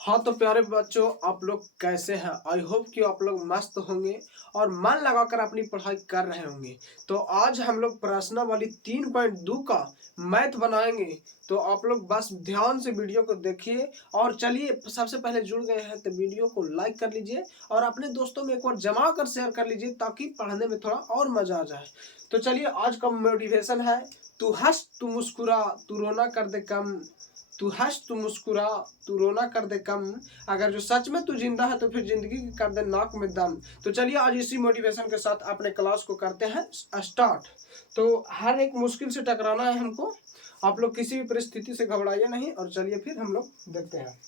हाँ तो प्यारे बच्चों, आप लोग कैसे हैं? आई होप कि आप लोग मस्त होंगे और मन लगाकर अपनी पढ़ाई कर रहे होंगे। तो आज हम लोग प्रश्नावली 3.2 का मैथ बनाएंगे। तो आप लोग बस ध्यान से वीडियो को देखिए और चलिए, सबसे पहले जुड़ गए हैं तो वीडियो को लाइक कर लीजिए और अपने दोस्तों में एक बार जमा कर शेयर कर लीजिए ताकि पढ़ने में थोड़ा और मजा आ जाए। तो चलिए, आज का मोटिवेशन है, तू हंस तू मुस्कुरा तू रोना कर दे कम। तू हंस तू मुस्कुरा तू रोना कर दे कम। अगर जो सच में तू जिंदा है तो फिर जिंदगी की कर दे नाक में दम। तो चलिए, आज इसी मोटिवेशन के साथ अपने क्लास को करते हैं स्टार्ट। तो हर एक मुश्किल से टकराना है हमको। आप लोग किसी भी परिस्थिति से घबराइए नहीं और चलिए फिर हम लोग देखते हैं।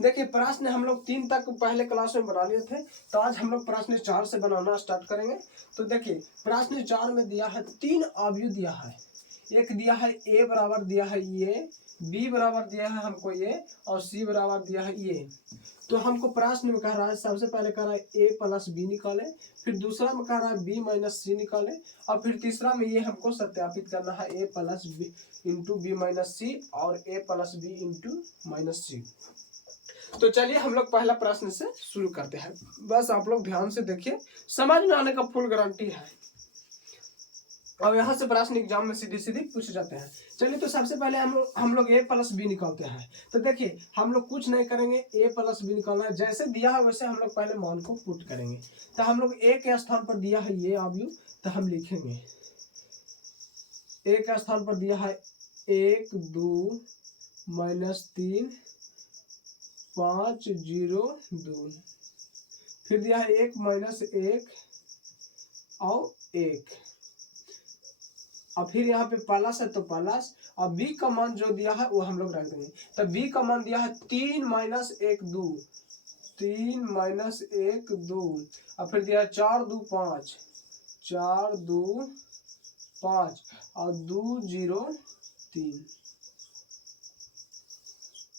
देखिए, प्रश्न हम लोग 3 तक पहले क्लास में बना लिए थे। तो आज हम लोग प्रश्न 4 से बनाना स्टार्ट करेंगे। तो देखिए, प्रश्न 4 में दिया है 3 अवयव दिया है। एक दिया है ए बराबर दिया है ये, बी बराबर दिया है हमको ये और सी बराबर दिया है ये। तो हमको प्रश्न में कह रहा है, सबसे पहले कह रहा है ए प्लस बी निकाले, फिर दूसरा में कह रहा है बी माइनस सी निकाले और फिर तीसरा में ये हमको सत्यापित करना है A plus B into B minus C और A plus B into minus C. तो चलिए हम लोग पहला प्रश्न से शुरू करते हैं। बस आप लोग ध्यान से देखिए, समझ में आने का फुल गारंटी है। अब यहाँ से प्रश्न एग्जाम में सीधी सीधी पूछ जाते हैं। चलिए, तो सबसे पहले हम लोग ए प्लस बी निकालते हैं। तो देखिए, हम लोग कुछ नहीं करेंगे, ए प्लस बी निकालना है। जैसे दिया है वैसे हम लोग पहले मान को पुट करेंगे। तो हम लोग ए के स्थान पर दिया है ये अवयव, तो हम लिखेंगे ए के स्थान पर दिया है 1 2 माइनस 3 5 0 2। फिर दिया है 1 माइनस 1 और 1 और फिर यहाँ पे प्लस है तो प्लस और बी का मान जो दिया है वो हम लोग रख देंगे। तो बी का मान दिया है 3 माइनस 1 2, 3 माइनस 1 2 और फिर दिया है 4 2 5, 4 2 5 और 2 0 3।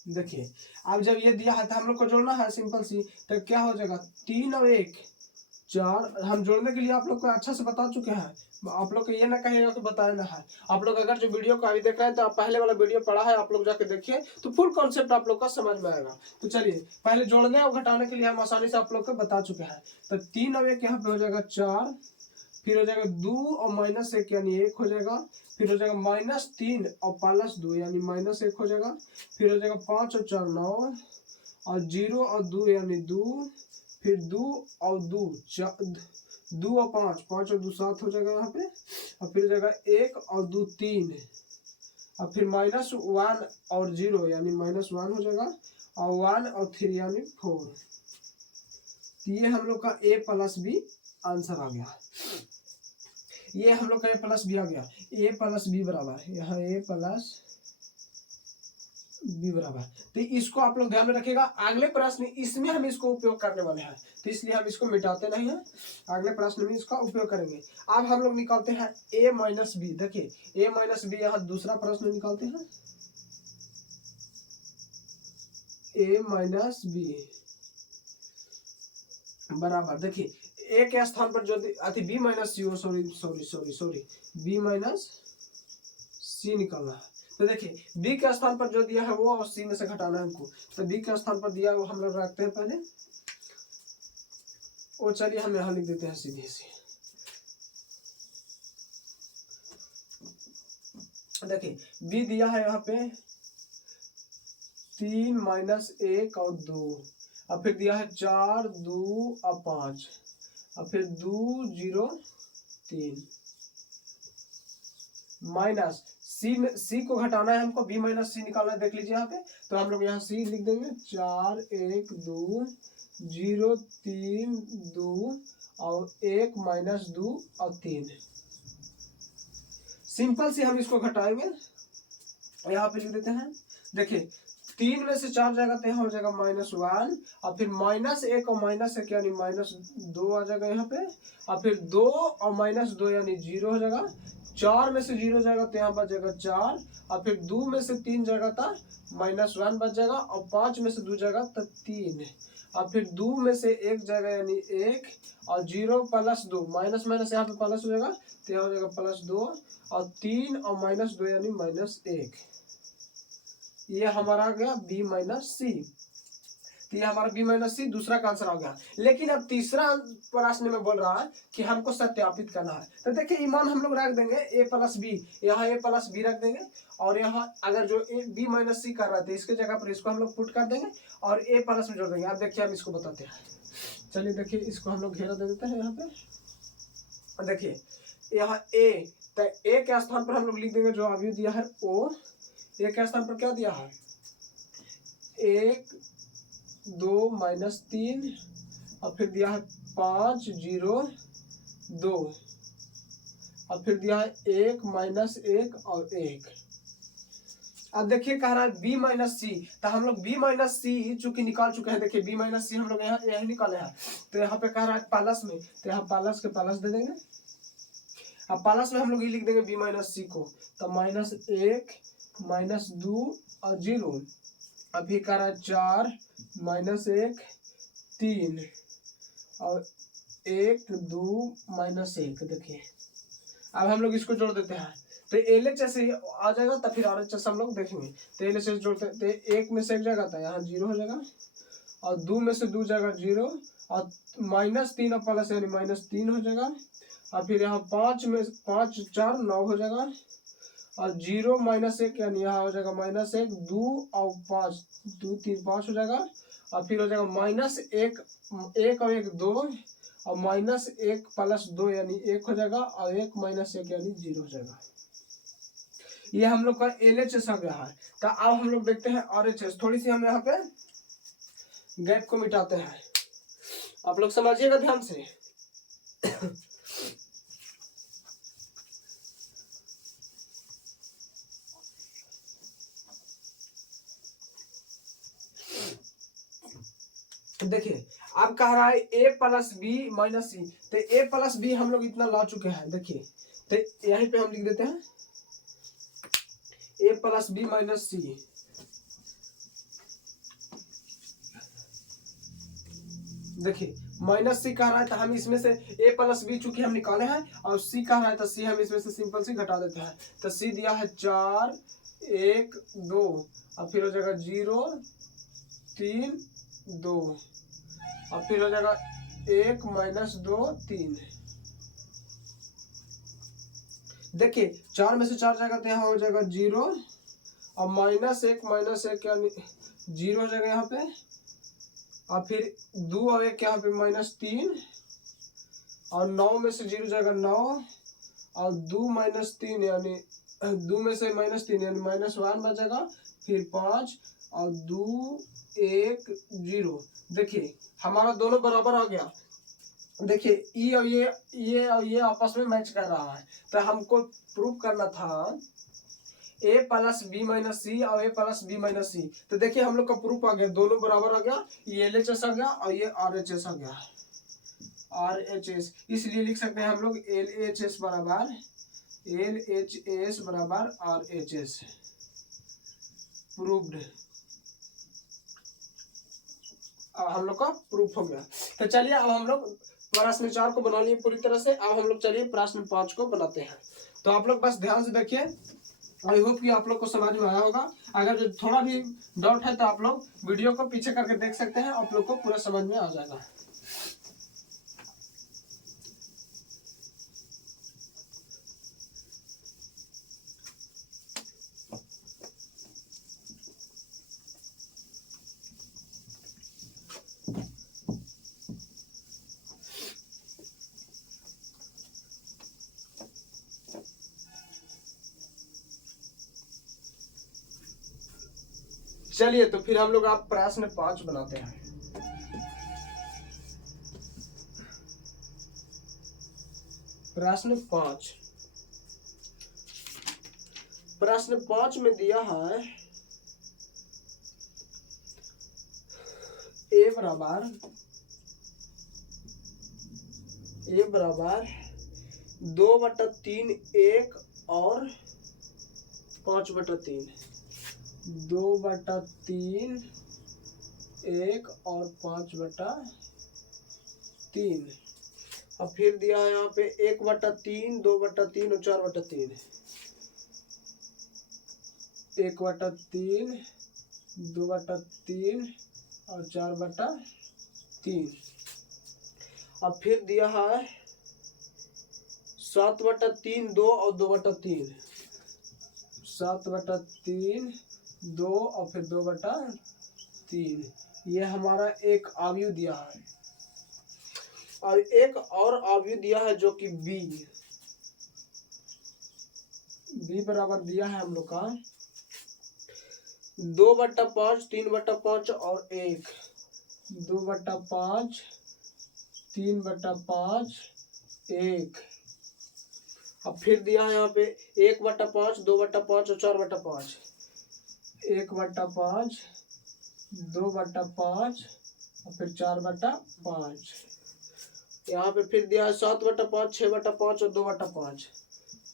देखिए, अब जब ये दिया है तो हम लोग को जोड़ना है सिंपल सी। तो क्या हो जाएगा, 3 और 1 4। हम जोड़ने के लिए आप लोग को अच्छा से बता चुके हैं। आप लोग को ये ना कहेगा कि बताया ना है। आप लोग अगर जो वीडियो को अभी देख रहे हैं तो आप पहले वाला वीडियो पढ़ा है, आप लोग जाके देखिए तो फुल कॉन्सेप्ट आप लोग का समझ में आएगा। तो चलिए, पहले जोड़ने और घटाने के लिए हम आसानी से आप लोग को बता चुके हैं। तो 3 और 1 यहाँ पे हो जाएगा 4, फिर हो जाएगा 2 और माइनस 1 यानी 1 हो जाएगा, फिर हो जाएगा माइनस 3 और प्लस 2 यानी माइनस 1 हो जाएगा, फिर हो जाएगा 5 और 4 9 और 0 और 2 यानी 2, फिर 2 और 2 2 और 5 5 और 2 7 हो जाएगा यहाँ पे, और फिर हो जाएगा 1 और 2 3 और फिर माइनस 1 और 0 यानी माइनस 1 हो जाएगा और 1 और 3 यानी 4। ये हम लोग का ए प्लस बी आंसर आ गया। ये हम लोग का ए प्लस बी आ गया। ए प्लस बी बराबर, यहाँ ए प्लस बी बराबर। तो इसको आप लोग ध्यान में रखिएगा। अगले प्रश्न इसमें हम इसको उपयोग करने वाले हैं, तो इसलिए हम इसको मिटाते नहीं हैं, अगले प्रश्न में इसका उपयोग करेंगे। अब हम लोग निकालते हैं ए माइनस बी। देखिए, ए माइनस बी, यहाँ दूसरा प्रश्न निकालते हैं ए माइनस बी बराबर। देखिए, ए के स्थान पर जो अति बी माइनस सी, सॉरी बी माइनस सी निकालना है। तो देखिए, बी के स्थान पर जो दिया है वो और सी में से घटाना है हमको। तो बी के स्थान पर दिया है वो हम लोग रखते हैं पहले, और चलिए हम यहाँ लिख देते हैं सीधे से। देखिए, बी दिया है यहाँ पे 3 माइनस 1 और 2 और फिर दिया है 4 2 और 5 और फिर 2 0 3 माइनस सी में, सी को घटाना है हमको, बी माइनस सी निकालना है। देख लीजिए यहाँ पे, तो हम लोग यहाँ सी लिख देंगे 4 1 2 0 3 2 और 1 माइनस 2 और 3। सिंपल से हम इसको घटाएंगे, यहाँ पे लिख देते हैं। देखिए, 3 में से 4 जाएगा तो यहाँ हो जाएगा -1 और फिर -1 और -1 यानी -2 आ जाएगा यहाँ पे, और फिर 2 और -2 यानी 0 हो जाएगा। 4 में से 0 जाएगा तो यहाँ बच जाएगा 4 और फिर 2 में से 3 जाएगा तो -1 बच जाएगा और 5 में से 2 जाएगा तो 3 और फिर 2 में से 1 जाएगा यानी 1 और 0 प्लस 2 माइनस माइनस यहाँ पे प्लस हो जाएगा तो यहाँ हो जाएगा +2 और 3 और -2 यानी -1। ये हमारा आ गया बी माइनस सी। तो ये हमारा बी माइनस सी दूसरा का आंसर आ गया। लेकिन अब तीसरा प्रश्न में बोल रहा है कि हमको सत्यापित करना है। तो देखिए मान हम लोग रख देंगे ए प्लस बी, यहाँ ए प्लस बी रख देंगे और यहाँ अगर जो ए बी माइनस सी कर रहा था इसके जगह पर इसको हम लोग पुट कर देंगे और ए प्लस में जोड़ देंगे। अब देखिए हम इसको बताते हैं। चलिए देखिए इसको हम लोग घेरा दे देते हैं यहाँ पे। देखिए यहाँ ए, तो ए के स्थान पर हम लोग लिख देंगे जो अभी दिया है ओ, ए के स्थान पर क्या दिया है 1 2 माइनस 3 और फिर दिया है 5 0 2 और फिर दिया है 1 माइनस 1 और 1। अब देखिए कह रहा है b माइनस सी, तो हम लोग b माइनस सी चूंकि निकाल चुके हैं। देखिए b माइनस सी हम लोग यहाँ यही निकाले हैं, तो यहाँ पे कह रहा है प्लस में, तो यहाँ प्लस के प्लस दे देंगे। अब प्लस में हम लोग ये लिख देंगे b माइनस सी को, तो माइनस 1 माइनस 2 और 0। अभी कह रहा है 4 माइनस 1 3 और 1 2 माइनस 1। देखिए अब हम लोग इसको जोड़ देते हैं, तो एल एच एस आ जाएगा, तो फिर आर एच एस हम लोग देखेंगे। तो एल एच एस जोड़ते हैं, तो 1 में से 1 जाएगा, तो यहाँ 0 हो जाएगा और 2 में से 2 जाएगा 0 और माइनस 3 और प्लस यानी माइनस 3 हो जाएगा और फिर यहाँ 5 में 5 4 9 हो जाएगा और 0 माइनस 1 यानी यहाँ हो जाएगा माइनस 1 2 और 5 2 3 5 हो जाएगा और फिर हो जाएगा माइनस 1 1 और 1 2 और माइनस 1 प्लस 2 यानी 1 हो जाएगा और 1 माइनस 1 यानी 0 हो जाएगा। ये हम लोग का एल एच एस आ गया है। तो अब हम लोग देखते हैं आर एच एस। थोड़ी सी हम यहाँ पे गैप को मिटाते हैं, आप लोग समझिएगा ध्यान से। देखिए अब कह रहा है a plus B minus C, तो a प्लस बी हम लोग इतना ला चुके हैं। देखिए तो यहीं पे हम लिख देते हैं a प्लस बी माइनस सी। देखिए माइनस सी कह रहा है तो हम इसमें से a प्लस बी चूंकि हम निकाले हैं और c कह रहा है तो c हम इसमें से सिंपल सी घटा देते हैं। तो c दिया है 4 1 2 और फिर हो जाएगा 0 3 2 और फिर हो जाएगा 1 माइनस 2 3। देखिए 4 में से 4 जाएगा तो यहाँ हो जाएगा 0 और माइनस 1 यानी 0 हो जाएगा यहाँ पे और फिर 2 और 1 यहाँ पे माइनस 3 और 9 में से 0 जाएगा 9 और 2 माइनस 3 यानी 2 में से माइनस 3 यानी माइनस 1 बचेगा फिर 5 और 2 1 0। देखिए हमारा दोनों बराबर आ गया। देखिए ई और ये आपस में मैच कर रहा है, तो हमको प्रूव करना था a plus B minus C और a plus B minus C. तो देखिए हम लोग का प्रूफ आ गया, दोनों बराबर आ गया। ये एल एच एस आ गया और ये आर एच एस आ गया, आर एच एस। इसलिए लिख सकते हैं हम लोग एल एच एस बराबर आर एच एस। प्रूव्ड, हम लोग का प्रूफ हो गया। तो चलिए अब हम लोग प्रश्न 4 को बना लिए पूरी तरह से। अब हम लोग चलिए प्रश्न 5 को बनाते हैं। तो आप लोग बस ध्यान से देखिए, आई होप कि आप लोग को समझ में आया होगा। अगर जो थोड़ा भी डाउट है तो आप लोग वीडियो को पीछे करके देख सकते हैं, आप लोग को पूरा समझ में आ जाएगा। चलिए तो फिर हम लोग आप प्रश्न 5 बनाते हैं। प्रश्न 5 में दिया है a बराबर 2/3 1 और 5/3, 2/3 1 और 5/3। अब फिर दिया है यहाँ पे 1/3 2/3 और 4/3, 1/3 2/3 और 4/3। अब फिर दिया है 7/3 2 और 2/3। 7/3 2 और फिर 2/3। ये हमारा एक अवयव दिया है। और एक और अवयव दिया है जो कि b बराबर दिया है हम लोग का 2/5 3/5 और 1। 2/5 3/5 1। अब फिर दिया है यहाँ पे 1/5 2/5 और 4/5। 1/5 2/5 और फिर 4/5। यहाँ पे फिर दिया है 7/5 6/5 और 2/5।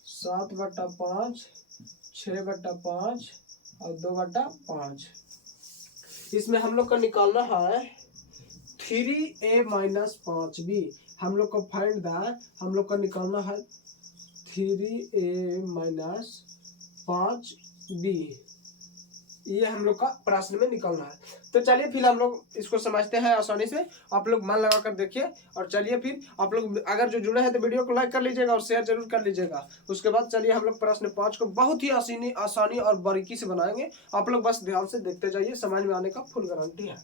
7/5 6/5 और 2/5। इसमें हम लोग का निकालना है 3a - 5b। हम लोग को फाइंड द हम लोग का निकालना है 3a - 5b। ये हम लोग का प्रश्न में निकलना है। तो चलिए फिर हम लोग इसको समझते हैं आसानी से। आप लोग मन लगा कर देखिए। और चलिए फिर आप लोग अगर जो जुड़े हैं तो वीडियो को लाइक कर लीजिएगा और शेयर जरूर कर लीजिएगा। उसके बाद चलिए हम लोग प्रश्न 5 को बहुत ही आसानी और बारीकी से बनाएंगे। आप लोग बस ध्यान से देखते जाइए, समझ में आने का फुल गारंटी है।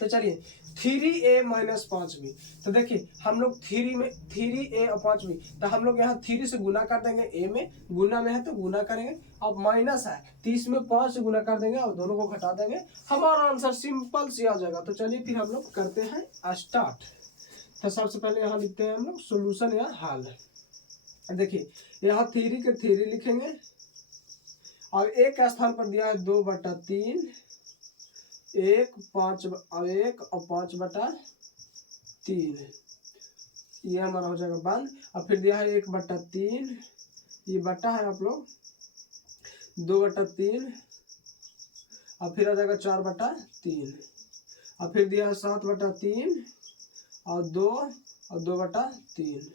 तो चलिए 3a - 5b। तो देखिए हम लोग 3a और 5b, तो हम लोग यहाँ 3 से गुना कर देंगे। a में गुना में है तो गुना करेंगे। अब माइनस है 30 में 5 से गुना कर देंगे और दोनों को घटा देंगे। हमारा आंसर सिंपल सी आ जाएगा। तो चलिए फिर हम लोग करते हैं स्टार्ट। तो सबसे पहले यहाँ लिखते हैं हम लोग सोल्यूशन या हल। देखिए यहाँ 3 के 3 लिखेंगे और एक स्थान पर दिया है 2/3 1 5 और 1 और 5/3। ये हमारा हो जाएगा बंद। और फिर दिया है 1/3, ये बटा है आप लोग 2/3 और फिर आ जाएगा 4/3। और फिर दिया है 7/3 और 2 और 2/3।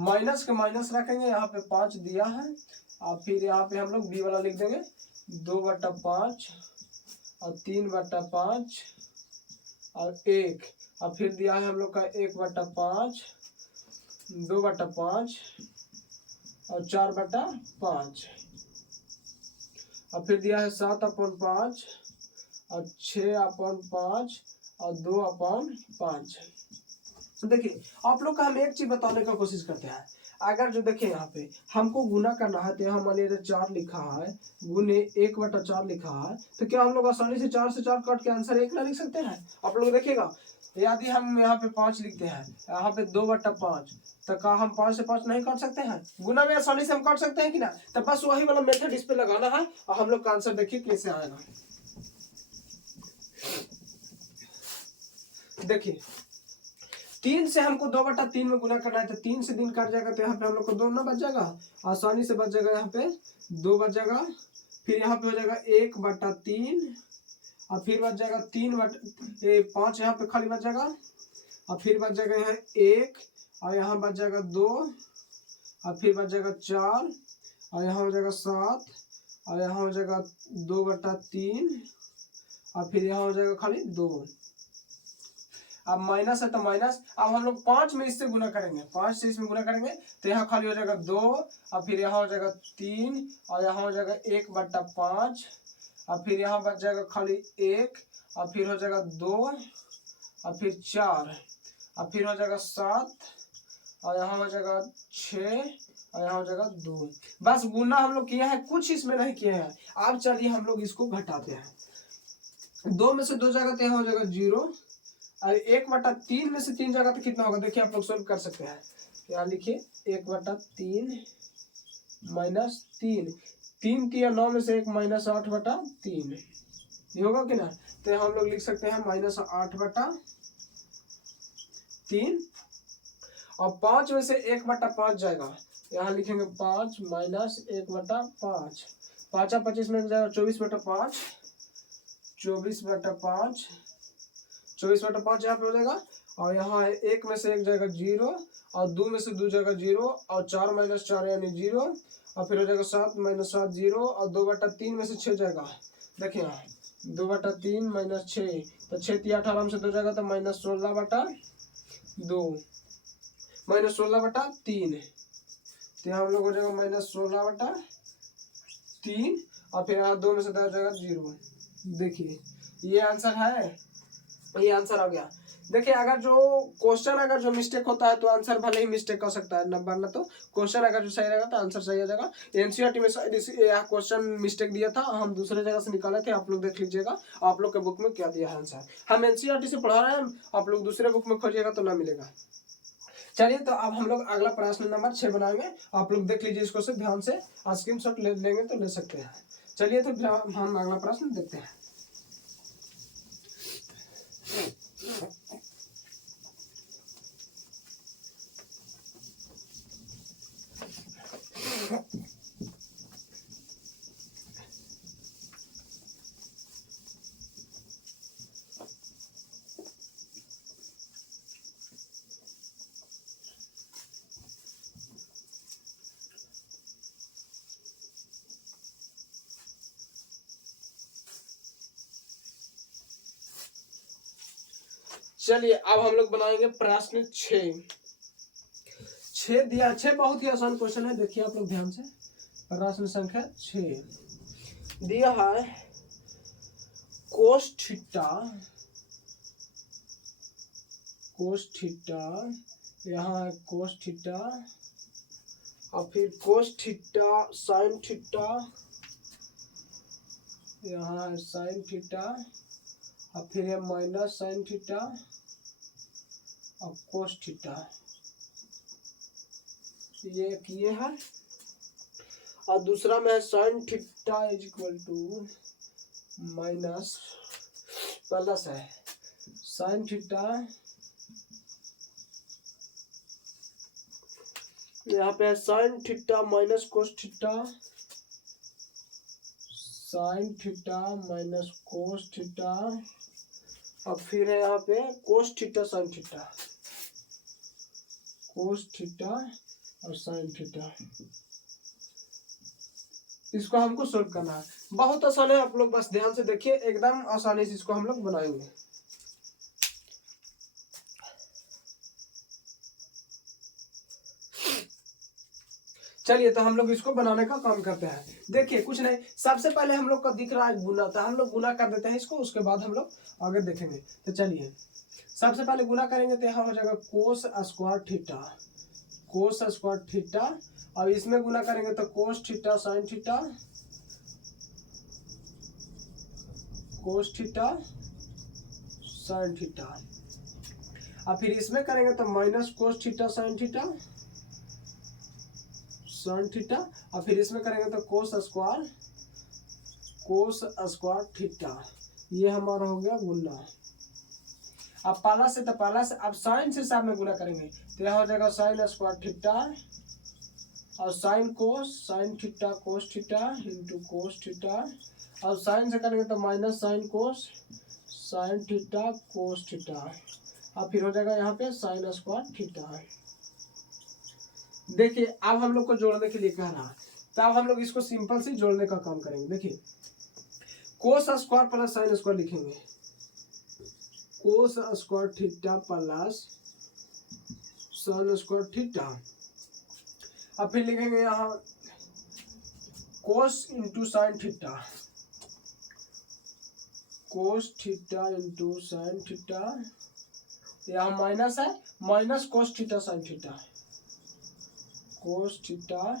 माइनस के माइनस रखेंगे, यहाँ पे 5 दिया है। और फिर यहाँ पे हम लोग बी वाला लिख देंगे 2/5 और 3/5 और 1। और फिर दिया है हम लोग का 1/5 2/5 और 4/5। और फिर दिया है 7/5 और 6/5 और 2/5। देखिए आप लोग का हम एक चीज बताने का कोशिश करते हैं। अगर जो देखिए यहाँ पे हमको गुना करना है तो यहाँ मान लीजिए 4 लिखा है गुने 1/4 लिखा है, तो क्या हम लोग आसानी से 4 से 4 काट के आंसर 1 ना लिख सकते हैं? आप लोग देखिएगा, यदि हम यहाँ पे 5 लिखते हैं, यहाँ पे 2/5, तो क्या हम 5 से 5 नहीं काट सकते हैं? गुना में आसानी से हम काट सकते हैं कि ना? तो बस वही वाला मेथड इस पे लगाना है और हम लोग का आंसर देखिए कैसे आएगा। देखिए 3 से हमको 2/3 में गुना करना है, तो 3 से 3 काट जाएगा तो यहाँ पे हम लोग को 2 ना बच जाएगा, आसानी से बच जाएगा। यहाँ पे 2 बच जाएगा। फिर यहाँ पे हो जाएगा 1/3 और फिर बच जाएगा 5 यहाँ पे खाली बच जाएगा। और फिर बच जाएगा यहाँ 1 और यहाँ बच जाएगा 2 और फिर बच जाएगा 4 और यहाँ हो जाएगा 7 और यहाँ हो जाएगा 2/3 और फिर यहाँ हो जाएगा खाली 2। अब माइनस है तो माइनस। अब हम लोग 5 में इससे गुना करेंगे, 5 से इसमें गुना करेंगे तो यहाँ खाली हो जाएगा 2 और फिर यहाँ हो जाएगा 3 और यहाँ हो जाएगा 1/5 और फिर यहाँ बच जाएगा खाली 1 और फिर हो जाएगा 2 और फिर 4 और फिर हो जाएगा 7 और यहाँ हो जाएगा 6 और यहाँ हो जाएगा 2। बस गुना हम लोग किया है, कुछ इसमें नहीं किए हैं। अब चलिए हम लोग इसको घटाते हैं। 2 में से 2 जाएगा तो यहाँ हो जाएगा 0 और 1/3 में से 3 जाएगा तो कितना होगा? देखिए आप लोग सोल्व कर सकते हैं। यहाँ लिखिए 1/3 माइनस 3, 3 3 9 में से 1 -8/3, ये होगा कि ना? तो हम लोग लिख सकते हैं -8/3। और 5 में से 1/5 जाएगा, यहाँ लिखेंगे 5 माइनस 1/5। 5 25 में जाएगा 24/5, 24/5, 24/5 यहाँ पे हो जाएगा। और यहाँ 1 में से 1 जाएगा 0 और 2 में से 2 जाएगा 0 और 4 - 4 यानी 0 और फिर हो जाएगा 7 - 7 0 और 2/3 में से 6 जाएगा। देखिए यहाँ 2/3 माइनस 6, तो 6×3 से 2 जाएगा तो -16/2 -16/3। तो यहाँ हम लोग हो जाएगा -16/3 और फिर यहाँ 2 में से 10 जाएगा 0। देखिए ये आंसर है, ये आंसर आ गया। देखिए अगर जो क्वेश्चन अगर जो मिस्टेक होता है तो आंसर भले ही मिस्टेक कर सकता है, नंबर ना तो क्वेश्चन अगर जो सही रहेगा तो आंसर सही आ जाएगा। एनसीईआरटी में क्वेश्चन मिस्टेक दिया था, हम दूसरे जगह से निकाले थे, आप लोग देख लीजिएगा आप लोग के बुक में क्या दिया है आंसर। हम एनसीईआरटी से पढ़ा रहे हैं, आप लोग दूसरे बुक में खोजिएगा तो ना मिलेगा। चलिए तो अब हम लोग अगला प्रश्न नंबर 6 बनाएंगे, आप लोग देख लीजिए इसको से ध्यान से, स्क्रीनशॉट ले लेंगे तो ले सकते हैं। चलिए तो हम अगला प्रश्न देखते हैं। चलिए अब हम लोग बनाएंगे प्रश्न 6 दिया। 6 बहुत ही आसान क्वेश्चन है, देखिए आप लोग ध्यान से। प्रश्न संख्या 6 दिया है कोस थीटा, यहाँ है कोस थीटा और फिर कोस थीटा साइन थीटा, यहाँ है साइन थीटा और फिर है माइनस साइन थीटा और कोस थीटा, ये है। और दूसरा में है sine theta is equal to minus plus है साइन थीटा, यहाँ पे है sine theta minus cos theta, sine theta minus cos theta और फिर है यहाँ पे cos theta sine theta, cos theta और साइन थीटा। इसको हमको सोल्व करना है, बहुत आसान है, आप लोग बस ध्यान से देखिए, एकदम आसानी से इसको हम लोग बनाएंगे। चलिए तो हम लोग इसको बनाने का काम करते हैं। देखिए कुछ नहीं, सबसे पहले हम लोग का दिख रहा है गुना, तो हम लोग गुना कर देते हैं इसको, उसके बाद हम लोग आगे देखेंगे। तो चलिए सबसे पहले गुना करेंगे तो यहाँ हो जाएगा कोस स्क्वायर थीटा, कोस स्क्वायर थीटा, और इसमें गुना करेंगे तो कोस theta sine theta, cos theta sine theta, और फिर इसमें करेंगे तो minus cos theta sine theta, sine theta, और फिर इसमें करेंगे तो कोस स्क्वायर थीटा। ये हमारा हो गया गुना। अब प्लस से तो प्लस, अब साइन से साथ में गुना करेंगे तो यह हो जाएगा साइन स्क्वायर थीटा और sine theta cos theta into cos theta, और साइन से करेंगे तो minus sign theta cos theta, और फिर हो जाएगा यहाँ पे साइन स्क्वायर थीटा। देखिए अब हम लोग को जोड़ने के लिए कह रहा है, तो अब हम लोग इसको सिंपल से जोड़ने का काम करेंगे। देखिए cos square plus sine square लिखेंगे, cos square theta plus sine square theta, अब फिर लिखेंगे यहाँ cos into sine theta, cos theta into sine theta, यहाँ माइनस है minus cos theta sine theta, cos theta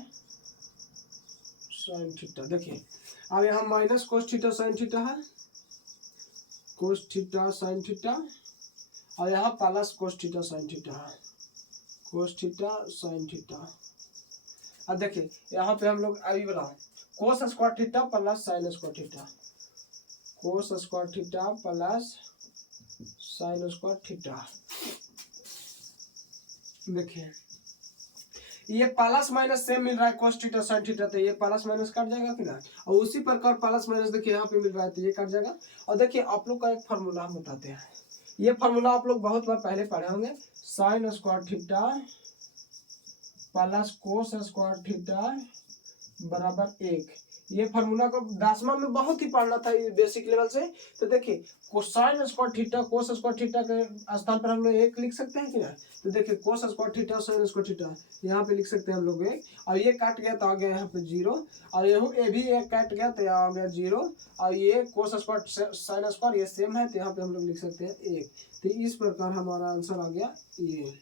sine theta. देखिए अब यहाँ minus cos theta sine theta है, कोस थीटा साइन थीटा, और यहाँ plus cos theta sine theta है, cos theta sine theta. अब देखिए यहाँ पे हम लोग अभी बना कोस square theta plus sine square theta, कोस square theta plus sine square theta. देखिए ये प्लस माइनस सेम मिल रहा है कोस थीटा साइन थीटा, तो ये प्लस माइनस कट जाएगा कि ना, और उसी प्रकार प्लस माइनस देखिए यहाँ पे मिल रहा है तो ये कट जाएगा। और देखिए आप लोग का एक फार्मूला हम बताते हैं, ये फार्मूला आप लोग बहुत बार पहले पढ़े होंगे, sign square theta plus cos square theta बराबर 1। ये फार्मूला को 10वां में बहुत ही पढ़ना था ये बेसिक लेवल से। तो देखिए cosine square theta cos square theta के स्थान पर हम लोग एक लिख सकते हैं कि ना। तो देखिए cos square theta sine square theta यहाँ पे लिख सकते हैं हम लोग एक, और ये काट गया तो आ गया यहाँ पे 0, और ये भी एक काट गया तो यहाँ आ गया 0, और ये कोस स्क्वायर साइन स्क्वायर ये सेम है तो यहाँ पे हम लोग लिख सकते हैं 1। तो इस प्रकार हमारा आंसर आ गया ये।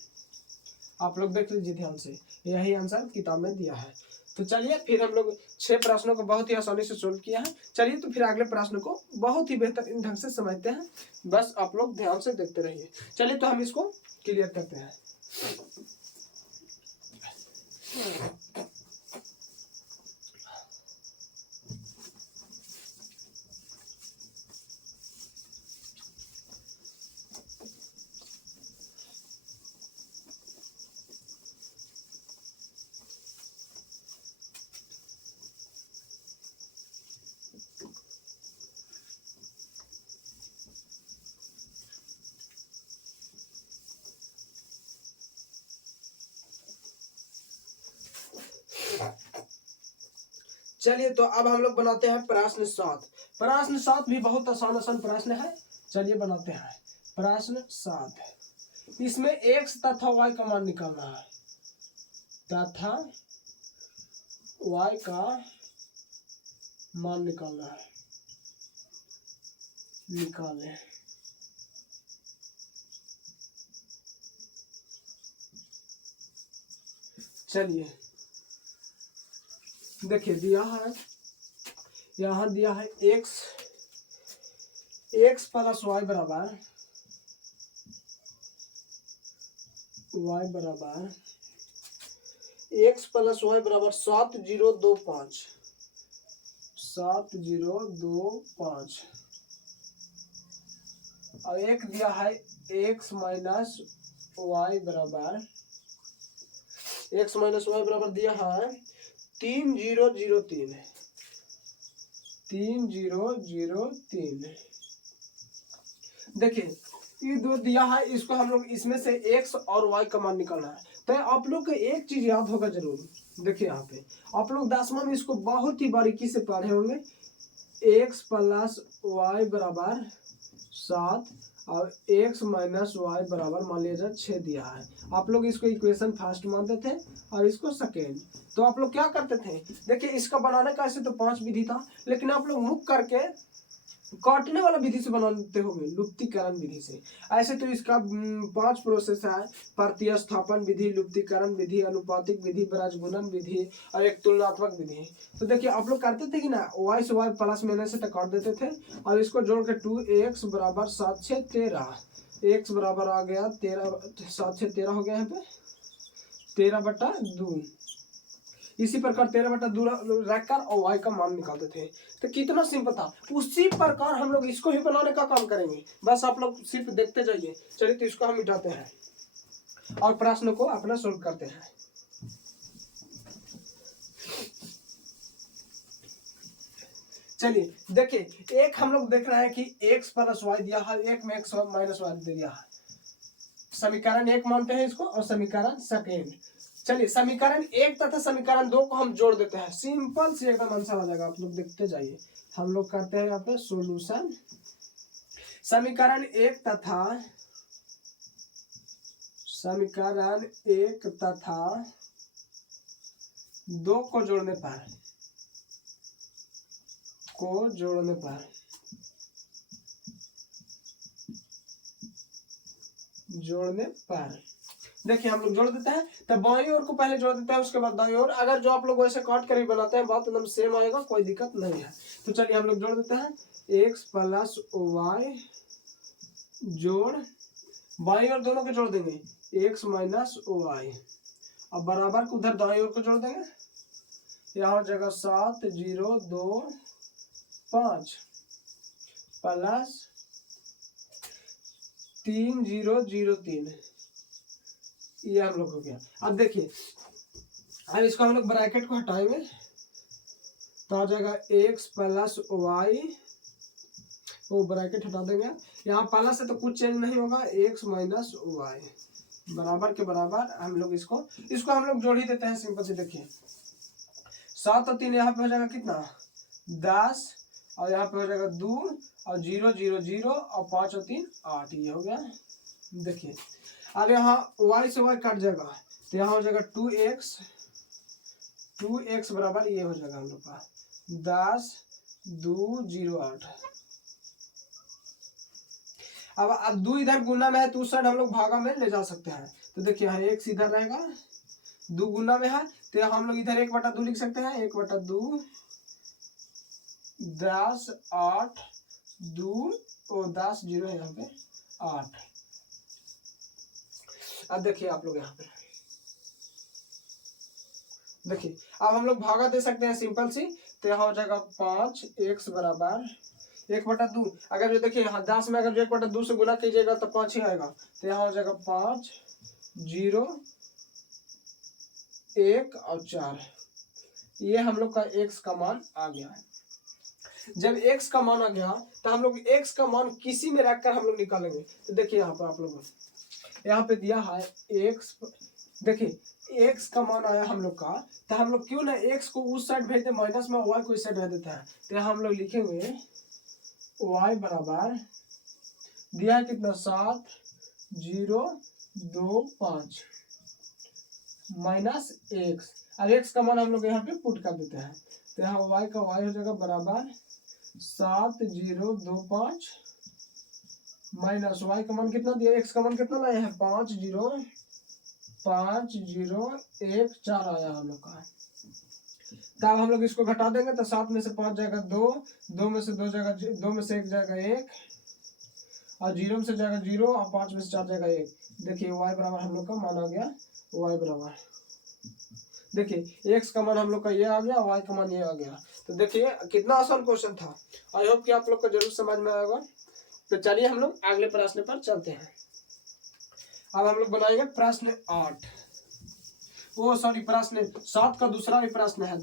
आप लोग देख लीजिए ध्यान से, यही आंसर किताब में दिया है। तो चलिए फिर हम लोग 6 प्रश्नों को बहुत ही आसानी से सोल्व किया है। चलिए तो फिर अगले प्रश्न को बहुत ही बेहतरीन ढंग से समझते हैं, बस आप लोग ध्यान से देखते रहिए। चलिए तो हम इसको क्लियर करते हैं। चलिए तो अब हम लोग बनाते हैं प्रश्न 7। प्रश्न 7 भी बहुत आसान प्रश्न है। चलिए बनाते हैं प्रश्न 7। इसमें x तथा y का मान निकालना है, तथा y का मान निकालना है। निकालें। चलिए देखिए दिया है, यहाँ दिया है x प्लस y बराबर x प्लस y बराबर 7025 और एक दिया है x माइनस y बराबर दिया है 3003। देखिए ये दो दिया है, इसको हम लोग इसमें से x और y का मान निकालना है। तो आप लोग को एक चीज याद होगा जरूर। देखिए यहाँ पे आप लोग 10वां में इसको बहुत ही बारीकी से पढ़े होंगे। x प्लस y बराबर 7 और x माइनस y बराबर मान लीजिए 6 दिया है। आप लोग इसको इक्वेशन फर्स्ट मानते थे और इसको सेकेंड। तो आप लोग क्या करते थे, देखिए इसका बनाने का ऐसे तो 5 विधि था, लेकिन आप लोग मुक्त करके काटने वाला विधि से बनाते होंगे, लुप्तीकरण विधि से। ऐसे तो इसका 5 प्रोसेस है, प्रतिस्थापन विधि, लुप्तीकरण विधि, अनुपातिक विधि, ब्रजगुणन विधि और एक तुलनात्मक विधि। तो देखिए आप लोग करते थे कि ना, y से y प्लस में से काट देते थे और इसको जोड़ के 2x बराबर 7 6 13, x बराबर आ गया 13, 7 6 13 हो गया यहाँ पे 13/2। इसी प्रकार 13/2 रखकर और y का मान निकालते थे। तो कितना सिंपल था। उसी प्रकार हम लोग इसको ही बनाने का काम करेंगे, बस आप लोग सिर्फ देखते जाइए। चलिए तो इसको हम मिटाते हैं और प्रश्न को अपना सोल्व करते हैं। चलिए देखिए एक हम लोग देख रहे हैं कि x प्लस y दिया है, एक में x माइनस y दिया है। समीकरण 1 मानते हैं इसको और समीकरण सेकेंड। चलिए समीकरण 1 तथा समीकरण 2 को हम जोड़ देते हैं, सिंपल से एकदम आंसर आ जाएगा। आप लोग देखते जाइए, हम लोग करते हैं यहाँ पे सॉल्यूशन। समीकरण 1 तथा समीकरण 1 तथा 2 को जोड़ने पर देखिए हम लोग जोड़ देते हैं। तो बाईं ओर को पहले जोड़ देते हैं, उसके बाद दाईं ओर। अगर जो आप लोग वैसे काट कर भी बनाते हैं बात एकदम सेम आएगा, कोई दिक्कत नहीं है। तो चलिए हम लोग जोड़ देते हैं, x प्लस y जोड़ बाईं ओर दोनों को जोड़ देंगे x माइनस y, अब बराबर को उधर दाईं ओर को जोड़ देंगे। यहाँ जगह 7025 प्लस 3003, ये हम लोग हो गया। अब देखिए अब इसको हम लोग ब्रैकेट को हटाएंगे तो आ जाएगा x प्लस y, वो ब्रैकेट हटा देंगे। यहाँ प्लस से तो कुछ चेंज नहीं होगा, x माइनस y बराबर के बराबर हम लोग इसको हम लोग जोड़ ही देते हैं सिंपल से। देखिए 7 और 3 यहाँ पे हो जाएगा कितना 10 और यहाँ पे हो जाएगा 2 और 0 0 0 और 5 और 3 8, ये हो गया। देखिए अब यहाँ y से y कट जाएगा तो यहाँ हो जाएगा 2x बराबर ये हो जाएगा हम लोग का 10 2 0 8। अब 2 इधर गुना में है तो उस साइड हम लोग भागा में ले जा सकते हैं। तो देखिए यहाँ x इधर रहेगा, 2 गुना में है तो यहाँ हम लोग इधर 1/2 लिख सकते हैं, 1/2 10 8 2 और 10 0 है यहाँ पे 8। अब देखिए आप लोग यहाँ पे देखिए अब हम लोग भागा दे सकते हैं सिंपल सी। तो यहाँ हो जाएगा 5x बराबर 1/2। अगर जो देखिए यहाँ 10 में अगर जो 1/2 से गुना कीजिएगा तो 5 ही आएगा। तो यहाँ हो जाएगा 5 0 1 और 4, ये हम लोग का x का मान आ गया है। जब x का मान आ गया तो हम लोग x का मान किसी में रखकर हम लोग निकालेंगे। तो देखिए यहाँ पर आप लोग यहाँ पे दिया है x, देखिए x का मान आया हम लोग का, तो हम लोग क्यों ना x को उस साइड भेज दे माइनस में, y को इस साइड भेज देते हैं। तो हम लोग लिखेंगे y बराबर दिया है कितना 7 0 2 5 माइनस x। अब x का मान हम लोग यहाँ पे पुट कर देते हैं। तो यहाँ y का y हो जाएगा बराबर 7 0 2 5 माइनस y का मान कितना दिया, x का मान कितना लाया है 5 0 5 0 1 4 आया हम लोग का। तब हम लोग इसको घटा देंगे तो 7 में से 5 जाएगा 2, 2 में से 2 जाएगा 2 में से 1 जाएगा 1 और 0 में से जाएगा 0 और 5 में से 4 जाएगा 1। देखिए y बराबर हम लोग का मान आ गया, y बराबर देखिए x का मान हम लोग का ये आ गया, y का मान ये आ गया। तो देखिए कितना आसान क्वेश्चन था। आई होप कि आप लोग को जरूर समझ में आएगा। तो चलिए हम लोग अगले प्रश्न पर चलते हैं। अब हम लोग बनाएंगे प्रश्न 8, वो सॉरी प्रश्न 7 का दूसरा भी प्रश्न है,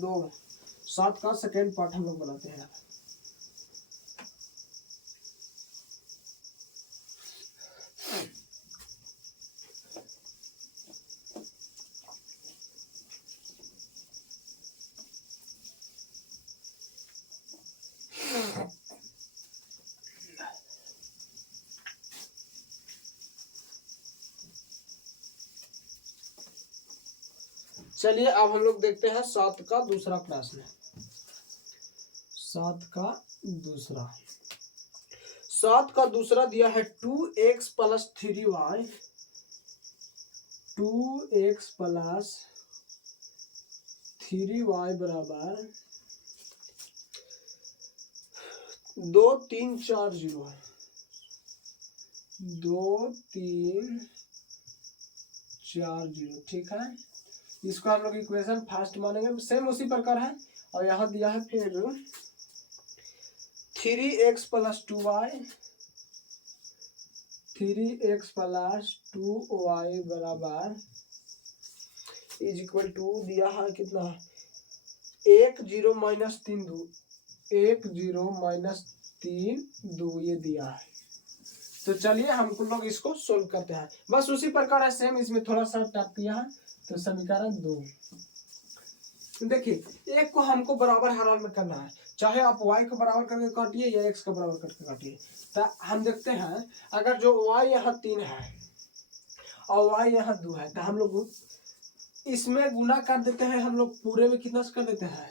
7 का सेकेंड पार्ट हम लोग बनाते हैं। चलिए अब हम लोग देखते हैं 7 का दूसरा प्रश्न। 7 का दूसरा दिया है 2x plus 3y 2x plus 3y बराबर 2 3 4 0 2 3 4 0। ठीक है, इसको हम लोग इक्वेशन फर्स्ट मानेंगे, सेम उसी प्रकार है। और यहाँ दिया है फिर 3x plus 2y 3x plus 2y बराबर इज इक्वल टू दिया है कितना 1 0 माइनस 3 2 1 0 माइनस 3 2 ये दिया है। तो चलिए हम लोग इसको सोल्व करते हैं, बस उसी प्रकार है सेम, इसमें थोड़ा सा टप किया है। तो समीकरण 2 देखिए एक को हमको बराबर हर हाल में करना है, चाहे आप y को बराबर करके काटिए या x को बराबर करके काटिए। तो हम देखते हैं अगर जो y यहाँ 3 है और y यहाँ 2 है तो हम लोग इसमें गुना कर देते हैं। हम लोग पूरे में कितना से कर देते हैं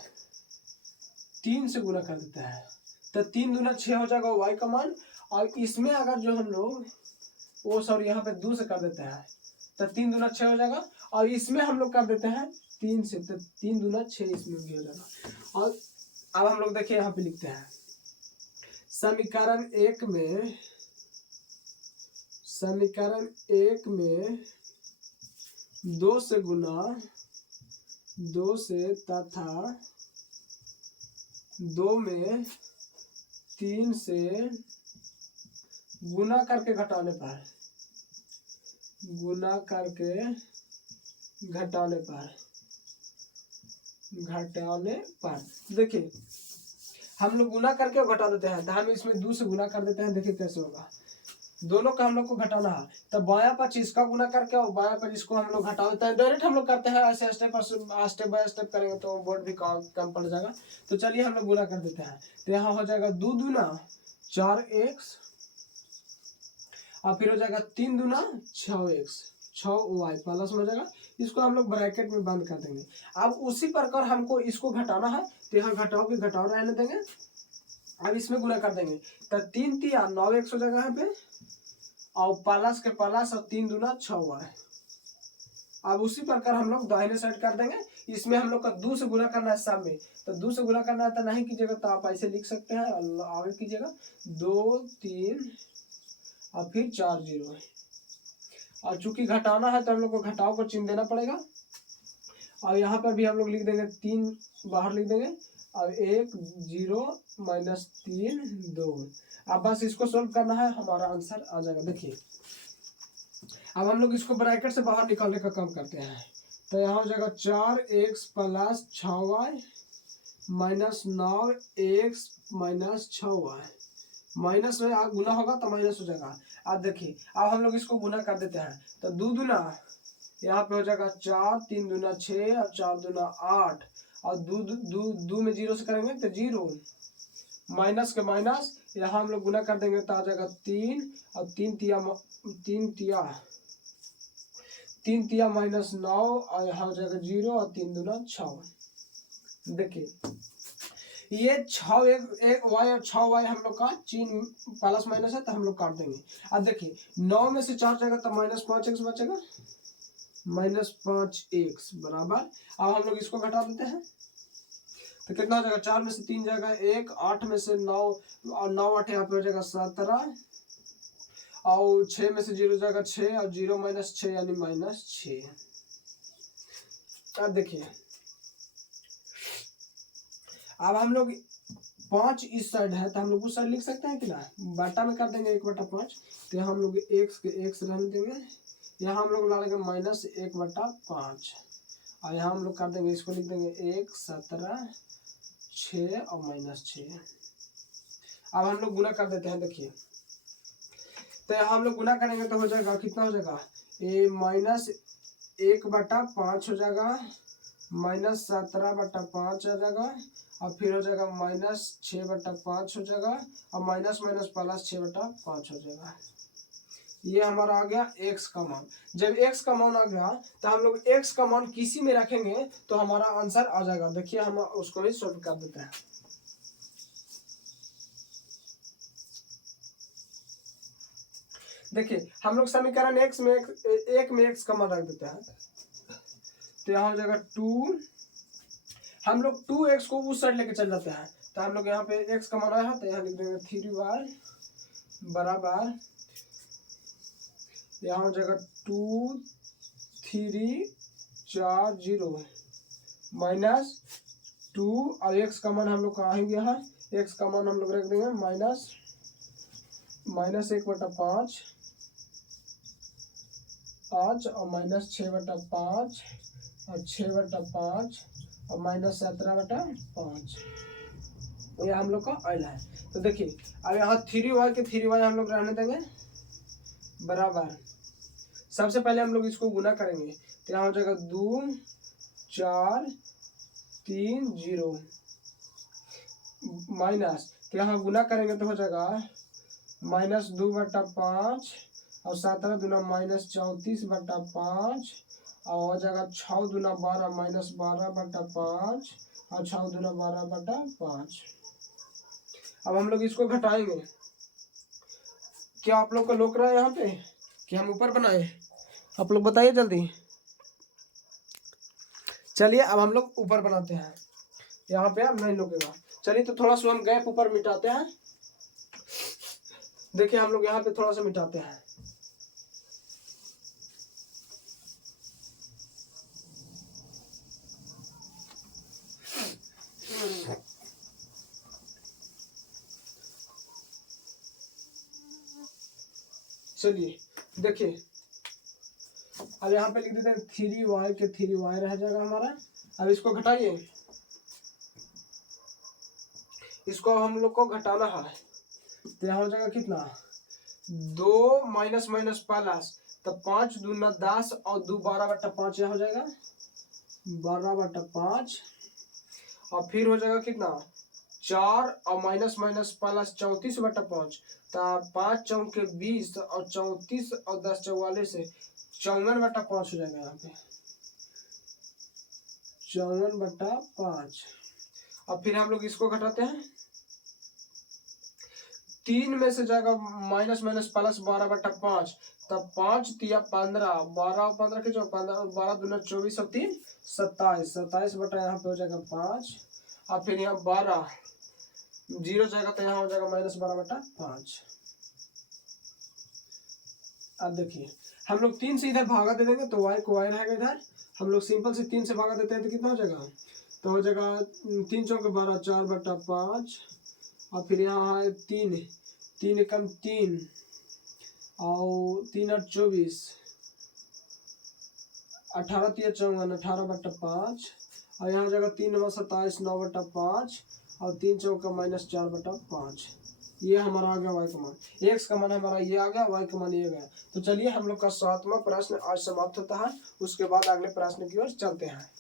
3 से गुना कर देते हैं। तो 3 दूना 6 हो जाएगा y का मान। और इसमें अगर जो हम लोग वो सॉरी यहाँ पे 2 से कर देते हैं तो 3 दूना 6 हो जाएगा। और इसमें हम लोग कर देते हैं 3 से, तो 3 दूना 6 इसमें भी हो जाएगा। और अब हम लोग देखिए यहाँ पे लिखते हैं समीकरण 1 में 2 से गुना 2 से तथा 2 में 3 से गुना करके घटाने पर देखिए हम लोग गुना करके घटा देते हैं। तो हम इसमें 2 से गुना कर देते हैं, देखिए कैसे होगा। दोनों का हम लोग को घटाना है। तो बाया पर इसका गुना करके और बाया पर इसको हम लोग घटा देते हैं। डायरेक्ट हम लोग करते हैं ऐसे स्टेप बाय स्टेप करेंगे तो बोर्ड भी कम पड़ जाएगा। तो चलिए हम लोग गुना कर देते हैं। तो यहाँ हो जाएगा 2 दूना 4x और फिर हो जाएगा 3 दूना 6x 6y प्लस हो जाएगा। इसको हम लोग ब्रैकेट में बंद कर देंगे। अब उसी प्रकार हमको इसको घटाना है। तो यहाँ घटाओ के घटाओ रहने देंगे। अब इसमें गुना कर देंगे। तो 3 तिया 9x हो जाएगा यहाँ पे और प्लस के प्लस और 3 दूना 6y। अब उसी प्रकार हम लोग दाहिने साइड कर देंगे। इसमें हम लोग का 2 से गुना करना है सब में। तो 2 से गुना करना है तो नहीं कीजिएगा तो आप ऐसे लिख सकते हैं और आगे कीजिएगा 2 3 और फिर 4 0। और चूंकि घटाना है तो हम लोग को घटाव को चिन्ह देना पड़ेगा। और यहाँ पर भी हम लोग लिख देंगे 3 बाहर लिख देंगे और 1 0 -3 2। अब बस इसको सोल्व करना है, हमारा आंसर आ जाएगा। देखिए अब हम लोग इसको ब्रैकेट से बाहर निकालने का काम करते हैं। तो यहाँ हो जाएगा 4x + 6y -9x -6y। Minus में आग गुना होगा तो माइनस हो जाएगा। अब देखिए अब हम लोग इसको गुना कर देते हैं। तो 2 दूना यहाँ पे हो जाएगा 4 3 दूना 6 और 4 दूना 8 और 2 में 0 से करेंगे तो 0 माइनस के माइनस यहाँ हम लोग गुना कर देंगे तो आ जाएगा 3 और 3 तिया -9 और यहाँ हो जाएगा 0 और 3 दूना 6। देखिए ये 6 एक y और 6y हम लोग का चिन्ह प्लस माइनस है तो हम लोग काट देंगे। अब देखिए 9 में से 4 जाएगा तो -5x बचेगा -5x बराबर। अब हम लोग इसको घटा देते हैं तो कितना हो जाएगा। 4 में से 3 जाएगा 1 8 में से 9 और 9 8 यहाँ पे हो जाएगा 17 और 6 में से 0 जाएगा 6 और 0 -6 यानी -6। अब देखिए अब हम लोग 5 इस साइड है तो हम लोग उस साइड लिख सकते हैं कि ना, बटा में कर देंगे 1/5। तो यहाँ हम लोग x के x रहने देंगे। यहाँ हम लोग डालेंगे -1/5 और यहाँ हम लोग कर देंगे इसको लिख देंगे 1 17 6 और -6। अब हम लोग गुना कर देते हैं। देखिए तो यहाँ हम लोग गुना करेंगे तो हो जाएगा कितना हो जाएगा ये -1/5 हो जाएगा -17/5 आ जाएगा और फिर हो जाएगा -6/5 हो जाएगा और माइनस प्लस 6/5 हो जाएगा। ये हमारा आ गया x का मान। जब x का मान आ गया तो हम लोग x का मान किसी में रखेंगे तो हमारा आंसर आ जाएगा। देखिए हम उसको भी सॉल्व कर देते हैं। देखिए हम लोग समीकरण x में एक में x का मान रख देते हैं। तो यहाँ हो जाएगा 2, हम लोग 2x को उस साइड लेके चल जाते हैं। तो हम लोग यहाँ पे x का मान आया तो यहाँ लिख देंगे 3y बराबर यहाँ हो जाएगा 2 3 4 0 -2 और x का मान हम लोग कहाँ है यहाँ x का मान हम लोग रख देंगे -1/5 5 और -6/5 और 6/5 और -17/5। ये हम लोग का आयल है। तो देखिए अब यहाँ 3y के 3y हम लोग रहने देंगे बराबर। सबसे पहले हम लोग इसको गुना करेंगे तो यहाँ हो जाएगा 2 4 3 0 माइनस तो यहाँ गुना करेंगे तो हो जाएगा -2/5 और 17 दूना -34/5 और हो जाएगा 6 दूना 12 -12/5 और 6 दूना 12/5। अब हम लोग इसको घटाएंगे। क्या आप लोग को रोक रहा है यहाँ पे कि हम ऊपर बनाए? आप लोग बताइए जल्दी। चलिए अब हम लोग ऊपर बनाते हैं। यहाँ पे अब नहीं रुकेगा। चलिए तो थोड़ा सा हम गैप ऊपर मिटाते हैं। देखिए हम लोग यहाँ पे थोड़ा सा मिटाते हैं। चलिए देखिए अब यहाँ पे लिख देते हैं 3y के 3y रह जाएगा हमारा। अब इसको घटाइए, इसको हम लोग को घटाना है। तो यहाँ हो जाएगा कितना 2 माइनस माइनस प्लस, तो 5 दूना 10 और 2 12/5 यह हो जाएगा 12/5। और फिर हो जाएगा कितना 4 और माइनस माइनस प्लस 34/5, तो 5 चौक के 20 और 34 और 10 44 से 54/5 हो जाएगा। यहाँ पे 54/5। अब फिर हम लोग इसको घटाते हैं, 3 में से जाएगा माइनस माइनस प्लस 12/5, तब 5 तिया 15, 12 और 15 के जो 15, 12 दूना 24 और 3 27, 27 बटा यहाँ पे हो जाएगा 5। और फिर यहाँ 12 जीरो जाएगा तो यहाँ हो जाएगा -12/5। अब देखिए हम लोग 3 से इधर भागा दे देंगे तो y को y रहेगा इधर, हम लोग सिंपल से 3 से भागा देते हैं तो कितना हो जाएगा, तो हो जाएगा 3 चौके 12, 4/5। और फिर यहाँ है 3, 3 एकम 3 और 3 और 24, 18 तिया 54, 18/5। और यहाँ हो जाएगा 3 9 27, 9/5 और 3 चौका -4/5। ये हमारा आ गया y का मान, x का मान हमारा ये आ गया, y का मान ये गया। तो चलिए हम लोग का 7वां प्रश्न आज समाप्त होता है, उसके बाद अगले प्रश्न की ओर चलते हैं।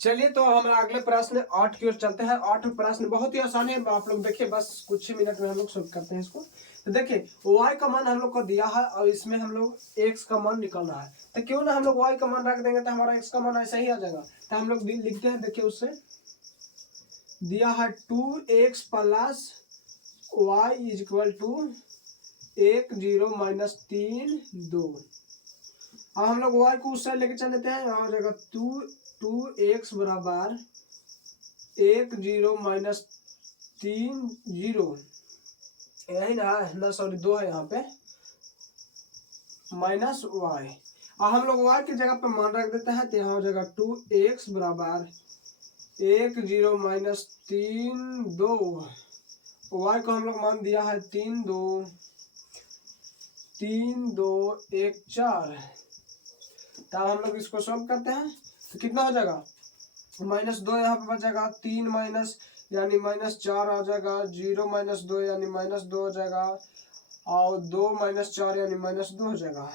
चलिए तो हम अगले प्रश्न 8 की ओर चलते हैं। 8 प्रश्न बहुत ही आसान है, आप लोग देखिए बस कुछ ही मिनट में हम लोग सॉल्व करते हैं इसको। तो देखिए y का मान हम लोग को दिया है और इसमें हम लोग x का मान निकालना है, तो क्यों ना हम लोग y का मान रख देंगे तो हमारा x का मान ऐसा ही आ जाएगा। तो हम लोग लिखते हैं, देखिए उससे दिया है 2x plus y equal to 1 0 -3 2। अब हम लोग y को उस साइड लेके चल लेते हैं, यहाँ हो जाएगा 2x बराबर 1 0 -3 0, यही ना सॉरी 2 है यहाँ पे माइनस y। और हम लोग y की जगह पे मान रख देते हैं, तो यहाँ हो जाएगा 2x बराबर 1 0 -3 2। y को हम लोग मान दिया है 3 2 1 4। तब हम लोग इसको सॉल्व करते हैं तो कितना हो जाएगा, -2 यहाँ पे बच जाएगा, 3 माइनस यानी -4 आ जाएगा, 0 -2 यानी -2 हो जाएगा, और 2 -4 यानी -2 हो जाएगा।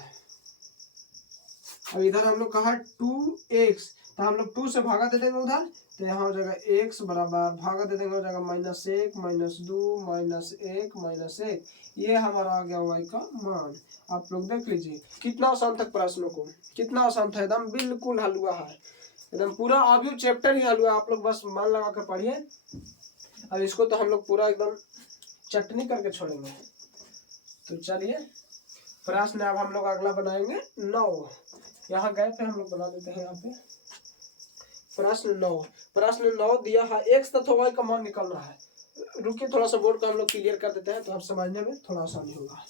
अब इधर हम लोग कहा 2x, तो हम लोग 2 से भागा दे देंगे उधर, तो यहाँ हो जाएगा x बराबर भागा दे देंगे हो जाएगा -1 -2 -1 -1। ये हमारा आ गया y का मान। आप लोग देख लीजिए कितना आसान था प्रश्नों को, कितना आसान था, एकदम बिल्कुल हल हुआ है, एकदम पूरा अभी चैप्टर ही हल हुआ है। आप लोग बस मन लगा कर पढ़िए। अब इसको तो हम लोग पूरा एकदम चटनी करके छोड़ेंगे। तो चलिए प्रश्न अब हम लोग अगला बनाएंगे 9। यहाँ गए थे हम लोग, बना देते हैं यहाँ पे प्रश्न 9। प्रश्न 9 दिया है x तथा y का मान निकालना है। रुकिए थोड़ा सा बोर्ड को हम लोग क्लियर कर देते हैं तो आप समझने में थोड़ा आसानी होगा।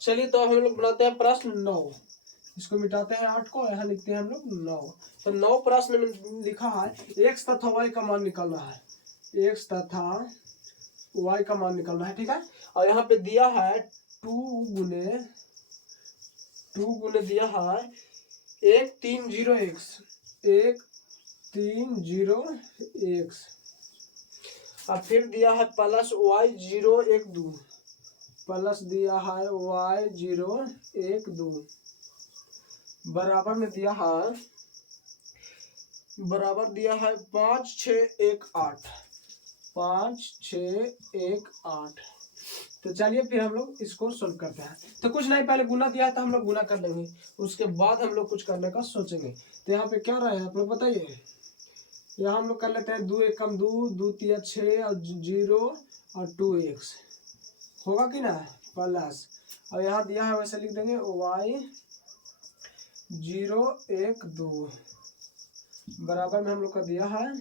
चलिए तो हम लोग बनाते हैं प्रश्न 9। इसको मिटाते हैं 8 को, यहाँ लिखते हैं हम लोग 9। तो 9 प्रश्न में लिखा है x तथा y का मान निकालना है, x तथा y का मान निकालना है, ठीक है। और यहाँ पे दिया है 2 गुने दिया है 130x 130x। और फिर दिया है प्लस y 0 1 2, प्लस दिया है y 0 1 2, बराबर में दिया है 5 6 1 8, 5 6 1 8। तो चलिए फिर हम लोग इसको सोल्व करते हैं। तो कुछ नहीं, पहले गुना दिया था हम लोग गुना कर लेंगे, उसके बाद हम लोग कुछ करने का सोचेंगे। तो यहाँ पे क्या रहा है आप लोग बताइए। यहाँ हम लोग कर लेते हैं 2 1 2 2 3 6 और 0 और 2x होगा कि ना प्लस। और यहाँ दिया है वैसे लिख देंगे y 0 1 2 बराबर में हम लोग का दिया है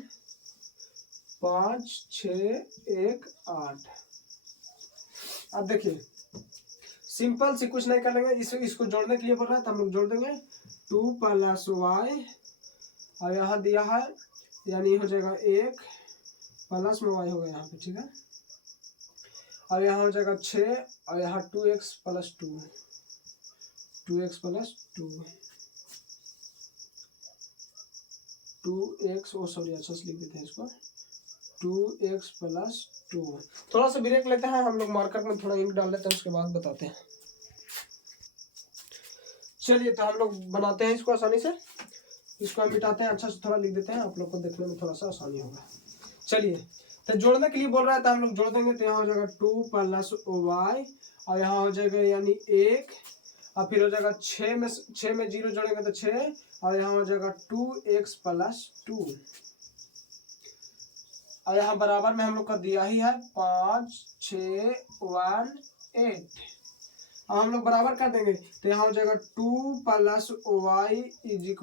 5 6 1 8। अब देखिए सिंपल से कुछ नहीं कर लेंगे, इसको जोड़ने के लिए बोल रहा है तो हम लोग जोड़ देंगे 2 + y और यहाँ दिया है यानी हो जाएगा 1 प्लस में y होगा यहाँ पे, ठीक है। और यहाँ हो जाएगा 6 और यहाँ 2x + 2 2x + 2 2x सॉरी अच्छा से लिख देते हैं इसको 2x + 2। थोड़ा सा ब्रेक लेते हैं हम लोग, मार्कर में थोड़ा इंक डाल लेते हैं, उसके बाद बताते हैं। चलिए तो हम लोग बनाते हैं इसको आसानी से, इसको हम मिटाते हैं, अच्छा से थोड़ा लिख देते हैं, आप लोग को देखने में थोड़ा सा आसानी होगा। चलिए तो जोड़ने के लिए बोल रहा है तो हम लोग जोड़ देंगे, तो यहाँ हो जाएगा 2 + y और यहाँ हो जाएगा यानी 1 और फिर हो जाएगा 6 में 0 जोड़ेंगे तो 6 और यहाँ हो जाएगा 2x + 2 और यहाँ बराबर में हम लोग का दिया ही है 5 6 1 8। अब हम लोग बराबर कर देंगे तो यहाँ हो जाएगा 2 + y =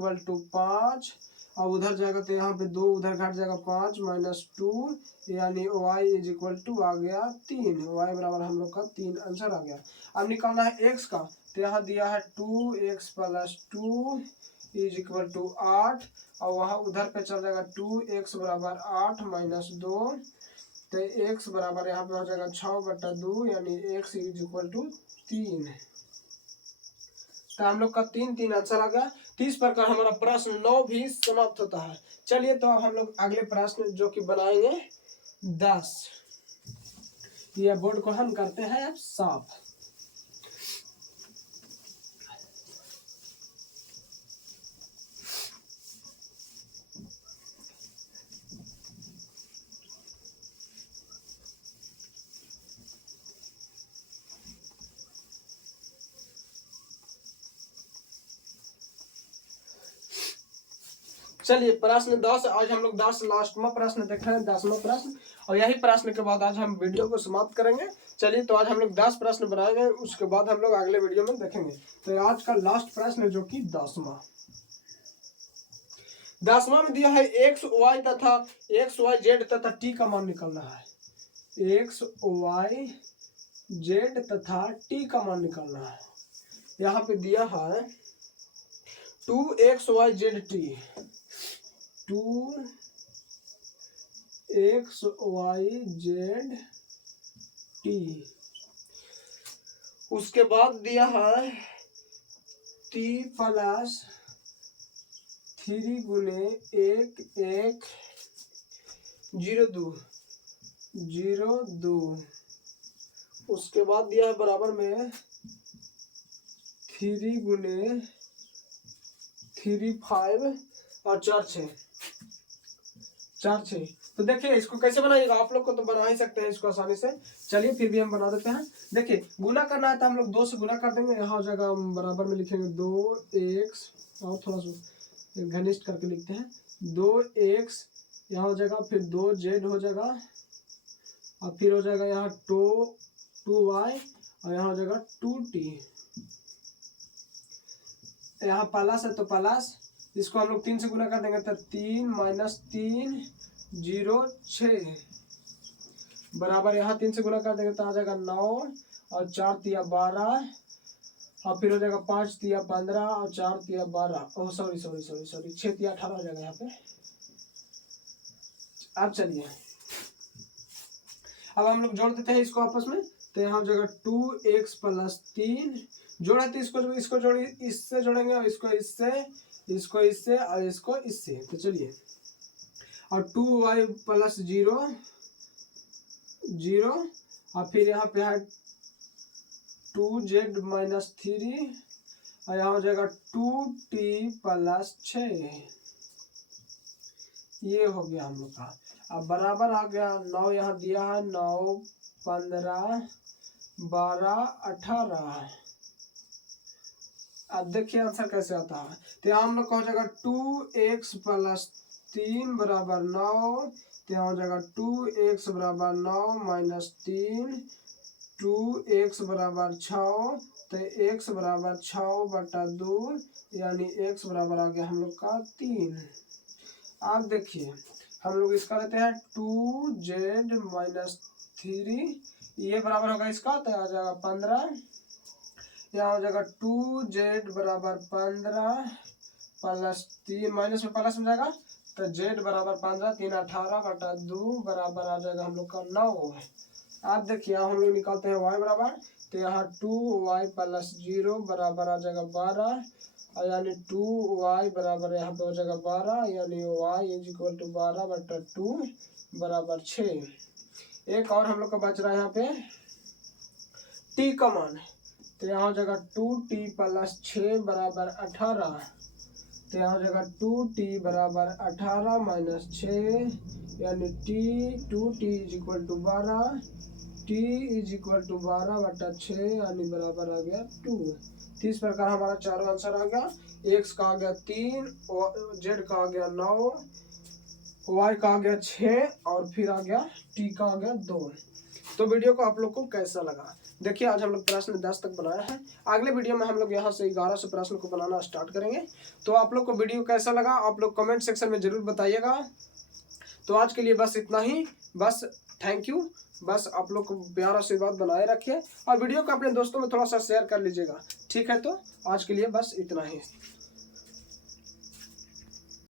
5 और उधर जाएगा तो यहाँ पे 2 उधर घट जाएगा 5 - 2 यानी y = आ गया 3। y बराबर हम लोग का 3 आंसर आ गया। अब निकालना है x का, तो यहाँ दिया है 2x + 2 = 8 और वहाँ उधर पे चल जाएगा 2x = 8 - 2 तो x बराबर यहाँ पे हो जाएगा 6/2 यानी x = 3। तो हम लोग का 3 आंसर आ गया। तो इस प्रकार हमारा प्रश्न 9 भी समाप्त होता है। चलिए तो अब हम लोग अगले प्रश्न जो कि बनाएंगे 10, यह बोर्ड को हम करते हैं अब साफ। चलिए प्रश्न 10, आज हम लोग 10 लास्टवा प्रश्न देख रहे हैं, 10वां प्रश्न, और यही प्रश्न के बाद आज हम वीडियो को समाप्त करेंगे। चलिए तो आज हम लोग 10 प्रश्न बनाएंगे, उसके बाद हम लोग अगले वीडियो में देखेंगे। तो आज का लास्ट प्रश्न जो कि 10वां में दिया है x y तथा z तथा t का मान निकालना है। x y z तथा t का मान निकालना है। यहाँ पे दिया है 2x y z t 2x y z t। उसके बाद दिया है t + 3 × 1 1 0 2 0 2। उसके बाद दिया है बराबर में 3 × 3 5 और 4 6 4 6। तो देखिए इसको कैसे बनाइएगा, आप लोग को तो बना ही सकते हैं इसको आसानी से। चलिए फिर भी हम बना देते हैं। देखिए गुना करना है तो हम लोग 2 से गुना कर देंगे, यहाँ हो जाएगा हम बराबर में लिखेंगे 2x और थोड़ा सा घनिष्ठ करके लिखते हैं 2x, यहाँ हो जाएगा फिर 2z हो जाएगा और फिर हो जाएगा यहाँ 2y और यहाँ हो जाएगा 2t। यहाँ प्लस है तो प्लस, इसको हम लोग 3 से गुना कर देंगे तो 3 - 3 0 6 बराबर, यहाँ 3 से गुना कर देंगे तो आ जाएगा 9 और 4 × 12 और फिर हो जाएगा 5 × 15 और 4 × 12 ओह सॉरी 6 × 18 हो जाएगा यहाँ पे। अब चलिए अब हम लोग जोड़ देते हैं इसको आपस में, तो यहाँ हो जाएगा 2x + 3 जोड़ा तो इसको जोड़िए, इससे जोड़ेंगे और इसको इससे और इसको इससे। तो चलिए और 2y + 0 0 और फिर यहाँ पे है 2z - 3 और यहाँ हो जाएगा 2t + 6। ये हो गया हम लोग का। अब बराबर आ गया 9, यहाँ दिया है 9 15 12 18। अब देखिए आंसर कैसे आता है, तो यहाँ हम लोग का हो जाएगा 2x + 3 बराबर 9, तो यहाँ हो जाएगा 2x बराबर 9 - 3 2x बराबर 6, तो x बराबर 6/2 यानी x बराबर आ गया हम लोग का 3। अब देखिए हम लोग इसका लेते हैं 2z - 3, ये बराबर होगा इसका, तो आ जाएगा 15 यहाँ हो जाएगा 2z बराबर 15 प्लस 3 माइनस में प्लस में जाएगा तो z बराबर 15 3 18 बटा 2 बराबर आ जाएगा हम लोग का 9। आप देखिए हम लोग निकालते हैं y बराबर, तो यहाँ 2y प्लस 0 बराबर आ जाएगा 12, यानी 2y बराबर यहाँ पे हो जाएगा 12, यानी y इज इक्वल टू 12 बटा 2 बराबर 6। एक और हम लोग का बच रहा है यहाँ पे t का मान, तो यहाँ हो जाएगा 2t प्लस 6 बराबर 18, तो यहाँ हो जाएगा 2t बराबर 18 माइनस 6, यानी two t is equal to 12, t is equal to 12 बटा 6, यानी बराबर आ गया 2। तो इस प्रकार हमारा चारों आंसर आ गया। x का आ गया 3, z का आ गया 9, y का आ गया 6 और फिर आ गया t का आ गया 2। तो वीडियो को आप लोग को कैसा लगा? देखिए आज हम लोग प्रश्न 10 तक बनाया है। अगले वीडियो में हम लोग यहाँ से 11 से प्रश्न को बनाना स्टार्ट करेंगे। तो आप लोग को वीडियो कैसा लगा आप लोग कमेंट सेक्शन में जरूर बताइएगा। तो आज के लिए बस इतना ही, बस थैंक यू। बस आप लोग को प्यार आशीर्वाद बनाए रखिए और वीडियो को अपने दोस्तों में थोड़ा सा शेयर कर लीजिएगा, ठीक है। तो आज के लिए बस इतना ही।